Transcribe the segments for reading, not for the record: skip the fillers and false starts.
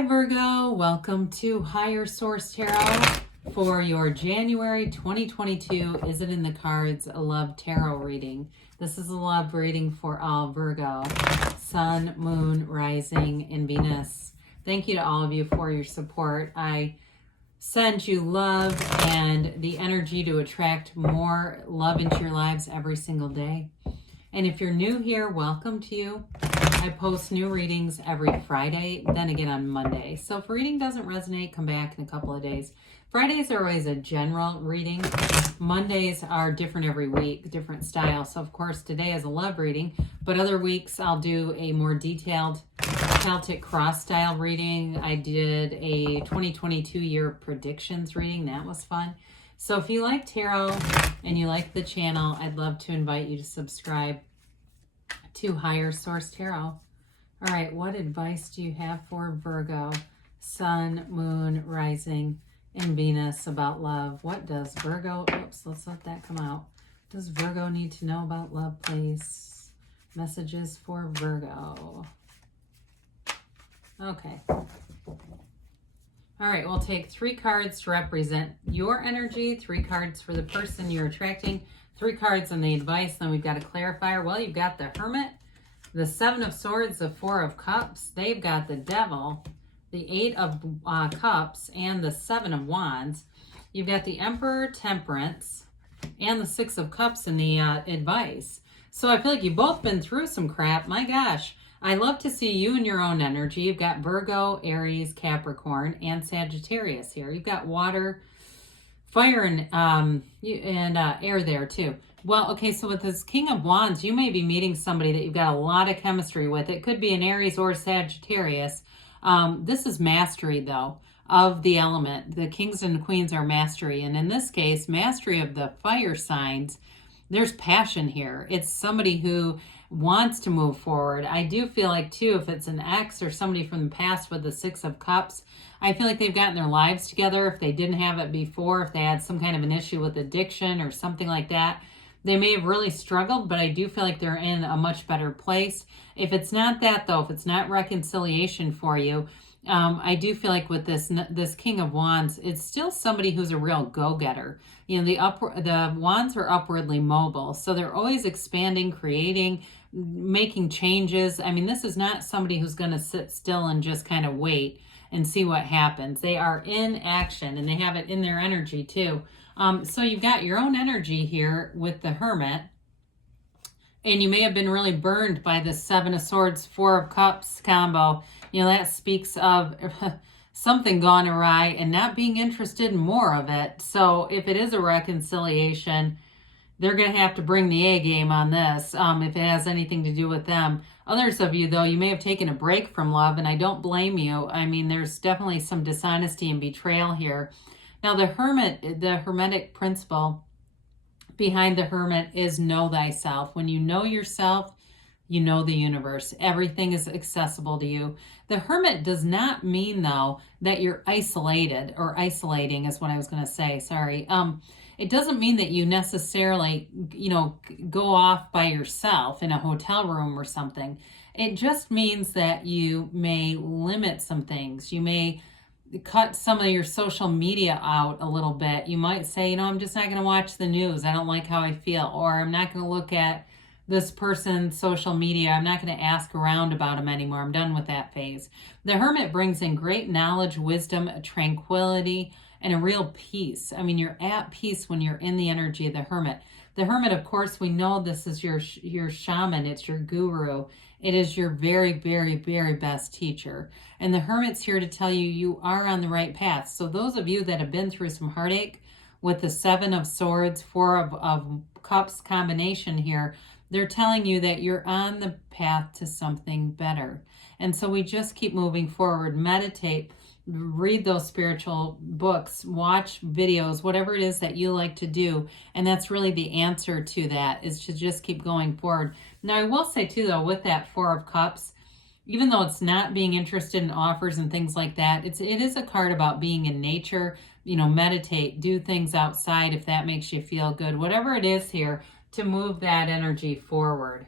Hi Virgo, welcome to Higher Source Tarot for your January 2022 Is It in the Cards Love Tarot reading. This is a love reading for all Virgo, Sun, Moon, Rising, and Venus. Thank you to all of you for your support. I send you love and the energy to attract more love into your lives every single day. And if you're new here, welcome to you. I post new readings every Friday, then again on Monday. So if a reading doesn't resonate, come back in a couple of days. Fridays are always a general reading. Mondays are different every week, different style. So of course today is a love reading, but other weeks I'll do a more detailed Celtic cross style reading. I did a 2022 year predictions reading. That was fun. So if you like tarot and you like the channel, I'd love to invite you to subscribe to Higher Source Tarot. All right, what advice do you have for Virgo, Sun, Moon, Rising, and Venus about love? What does Virgo, oops, let's let that come out. Does Virgo need to know about love, please? Messages for Virgo. Okay. All right, we'll take 3 cards to represent your energy, 3 cards for the person you're attracting, 3 cards on the advice. Then we've got a clarifier. Well, you've got the Hermit, the 7 of Swords, the 4 of Cups. They've got the Devil, the 8 of Cups, and the 7 of Wands. You've got the Emperor, Temperance, and the 6 of Cups in the advice. So I feel like you've both been through some crap. My gosh. I love to see you in your own energy. You've got Virgo, Aries, Capricorn, and Sagittarius here. You've got water, fire, and air there too. Well, okay, so with this King of Wands, you may be meeting somebody that you've got a lot of chemistry with. It could be an Aries or Sagittarius. This is mastery, though, of the element. The kings and queens are mastery. And in this case, mastery of the fire signs. There's passion here. It's somebody who wants to move forward. I do feel like, too, if it's an ex or somebody from the past with the 6 of Cups, I feel like they've gotten their lives together. If they didn't have it before, if they had some kind of an issue with addiction or something like that, they may have really struggled, but I do feel like they're in a much better place. If it's not that, though, if it's not reconciliation for you, I do feel like with this King of Wands, it's still somebody who's a real go-getter. You know, the wands are upwardly mobile, so they're always expanding, creating, making changes. I mean, this is not somebody who's going to sit still and just kind of wait and see what happens. They are in action, and they have it in their energy too. So you've got your own energy here with the Hermit, and you may have been really burned by the 7 of Swords, 4 of Cups combo. You know, that speaks of something gone awry and not being interested in more of it. So if it is a reconciliation, they're going to have to bring the A game on this if it has anything to do with them. Others of you, though, you may have taken a break from love, and I don't blame you. I mean, there's definitely some dishonesty and betrayal here. Now, the Hermetic principle behind the Hermit is know thyself. When you know yourself, you know the universe. Everything is accessible to you. The Hermit does not mean, though, that you're isolated, or isolating is what I was going to say. Sorry. It doesn't mean that you necessarily, go off by yourself in a hotel room or something. It just means that you may limit some things. You may cut some of your social media out a little bit. You might say, I'm just not going to watch the news. I don't like how I feel. Or I'm not going to look at this person's social media. I'm not going to ask around about them anymore. I'm done with that phase. The Hermit brings in great knowledge, wisdom, tranquility, and a real peace. I mean, you're at peace when you're in the energy of the Hermit. The Hermit, of course, we know this is your shaman. It's your guru. It is your very, very, very best teacher. And the Hermit's here to tell you you are on the right path. So those of you that have been through some heartache with the 7 of Swords, 4 of Cups combination here, they're telling you that you're on the path to something better. And so we just keep moving forward. Meditate, read those spiritual books, watch videos, whatever it is that you like to do. And that's really the answer to that, is to just keep going forward. Now, I will say too, though, with that 4 of Cups, even though it's not being interested in offers and things like that, it is a card about being in nature. Meditate, do things outside if that makes you feel good. Whatever it is here, to move that energy forward.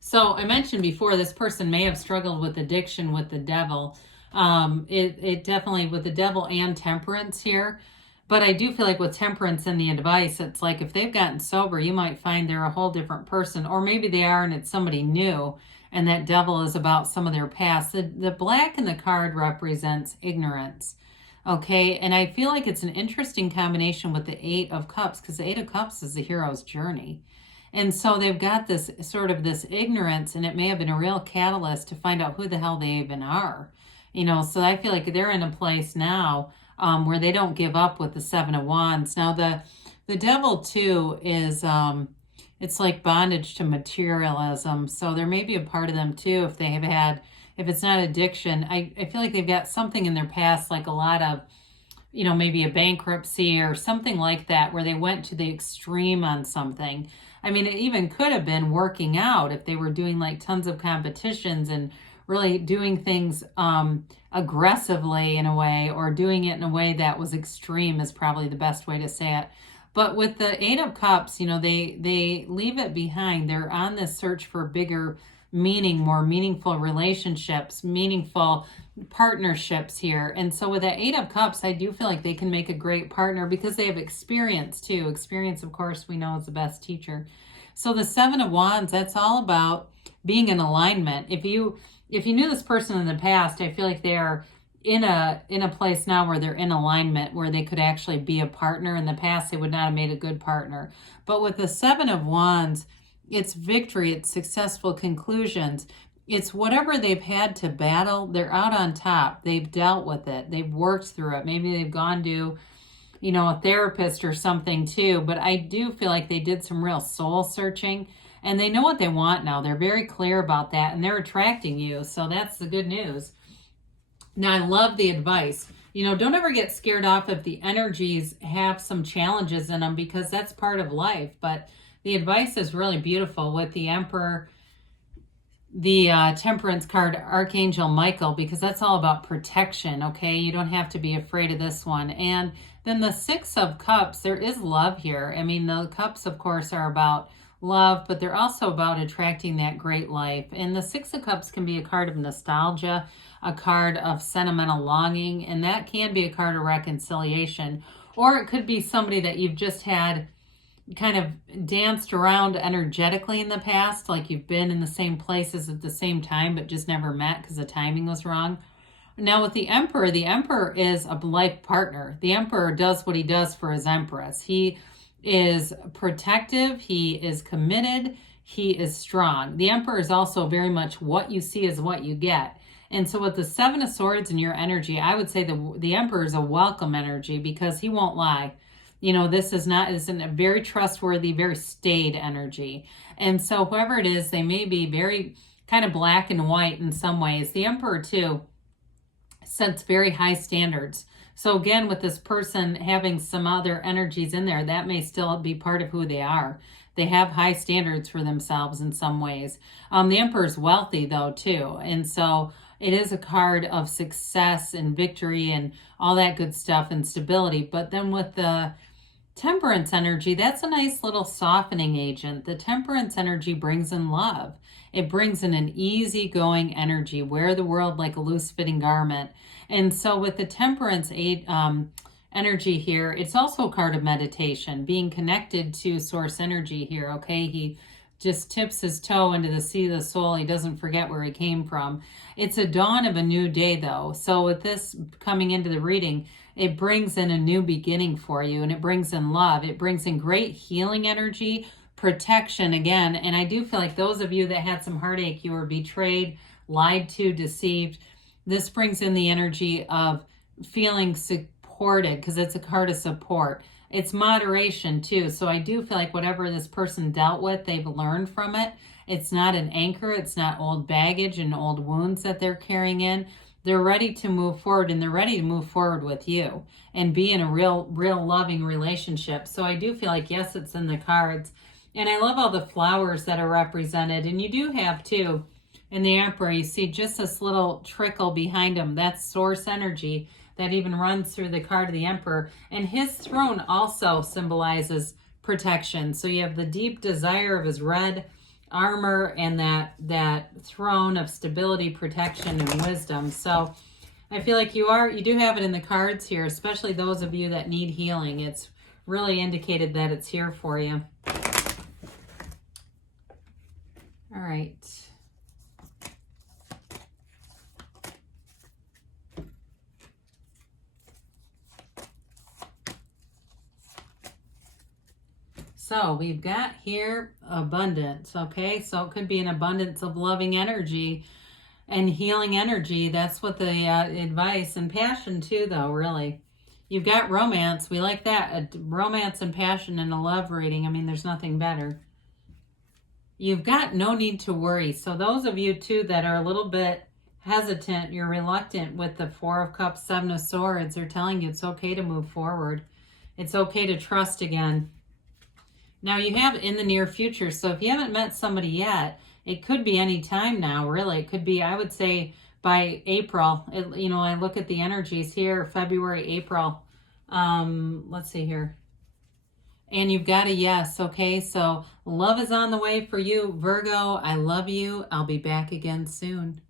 So I mentioned before, this person may have struggled with addiction with the devil. It definitely, with the Devil and Temperance here. But I do feel like with Temperance and the advice, it's like if they've gotten sober, you might find they're a whole different person. Or maybe they are and it's somebody new. And that Devil is about some of their past. The black in the card represents ignorance. Okay, and I feel like it's an interesting combination with the Eight of Cups, because the Eight of Cups is the hero's journey. And so they've got this sort of this ignorance, and it may have been a real catalyst to find out who the hell they even are. You know, so I feel like they're in a place now where they don't give up with the Seven of Wands. Now, the Devil, too, is, it's like bondage to materialism. So there may be a part of them, too, if they have had, if it's not addiction. I feel like they've got something in their past, like a lot of, you know, maybe a bankruptcy or something like that, where they went to the extreme on something. I mean, it even could have been working out if they were doing like tons of competitions and really doing things aggressively in a way, or doing it in a way that was extreme is probably the best way to say it. But with the Eight of Cups, you know, they leave it behind. They're on this search for bigger meaning, more meaningful relationships, meaningful partnerships here. And so with that Eight of Cups, I do feel like they can make a great partner because they have experience too. Experience, of course, we know is the best teacher. So the Seven of Wands, that's all about being in alignment. If you knew this person in the past, I feel like they're in a place now where they're in alignment, where they could actually be a partner. In the past, they would not have made a good partner. But with the Seven of Wands, it's victory, it's successful conclusions. It's whatever they've had to battle, they're out on top. They've dealt with it. They've worked through it. Maybe they've gone to, you know, a therapist or something too. But I do feel like they did some real soul searching, and they know what they want now. They're very clear about that, and they're attracting you. So that's the good news. Now, I love the advice. You know, don't ever get scared off if the energies have some challenges in them, because that's part of life. But the advice is really beautiful with the Emperor, the Temperance card, Archangel Michael, because that's all about protection, okay? You don't have to be afraid of this one. And then the Six of Cups, there is love here. I mean, the cups, of course, are about love, but they're also about attracting that great life. And the Six of Cups can be a card of nostalgia, a card of sentimental longing, and that can be a card of reconciliation. Or it could be somebody that you've just had kind of danced around energetically in the past, like you've been in the same places at the same time but just never met because the timing was wrong. Now with the Emperor is a life partner. The Emperor does what he does for his Empress. He is protective, he is committed, he is strong. The Emperor is also very much what you see is what you get. And so with the Seven of Swords in your energy, I would say the Emperor is a welcome energy, because he won't lie. You know, this isn't a very trustworthy, very staid energy. And so whoever it is, they may be very kind of black and white in some ways. The Emperor, too, sets very high standards. So again, with this person having some other energies in there, that may still be part of who they are. They have high standards for themselves in some ways. The Emperor's wealthy, though, too. And so it is a card of success and victory and all that good stuff and stability. But then with the Temperance energy, that's a nice little softening agent. The Temperance energy brings in love. It brings in an easygoing energy, wear the world like a loose-fitting garment. And so with the Temperance energy here, it's also a card of meditation, being connected to source energy here, okay? He just tips his toe into the sea of the soul. He doesn't forget where he came from. It's a dawn of a new day, though. So with this coming into the reading, it brings in a new beginning for you, and it brings in love. It brings in great healing energy, protection again. And I do feel like those of you that had some heartache, you were betrayed, lied to, deceived, this brings in the energy of feeling supported, because it's a card of support. It's moderation too. So I do feel like whatever this person dealt with, they've learned from it. It's not an anchor. It's not old baggage and old wounds that they're carrying in. They're ready to move forward, and they're ready to move forward with you and be in a real loving relationship. So I do feel like, yes, it's in the cards. And I love all the flowers that are represented. And you do have too, in the Emperor, you see just this little trickle behind him. That's source energy that even runs through the card of the Emperor. And his throne also symbolizes protection. So you have the deep desire of his red armor and that throne of stability, protection, and wisdom. So I feel like you do have it in the cards here, especially those of you that need healing. It's really indicated that it's here for you. All right. So we've got here abundance, okay? So it could be an abundance of loving energy and healing energy. That's what the advice and passion too, though, really. You've got romance. We like that. Romance and passion in a love reading. I mean, there's nothing better. You've got no need to worry. So those of you too that are a little bit hesitant, you're reluctant with the Four of Cups, Seven of Swords, they're telling you it's okay to move forward. It's okay to trust again. Now you have in the near future, so if you haven't met somebody yet, it could be any time now, really. It could be, I would say, by April. You know, I look at the energies here, February, April. Let's see here. And you've got a yes, okay? So love is on the way for you, Virgo. I love you. I'll be back again soon.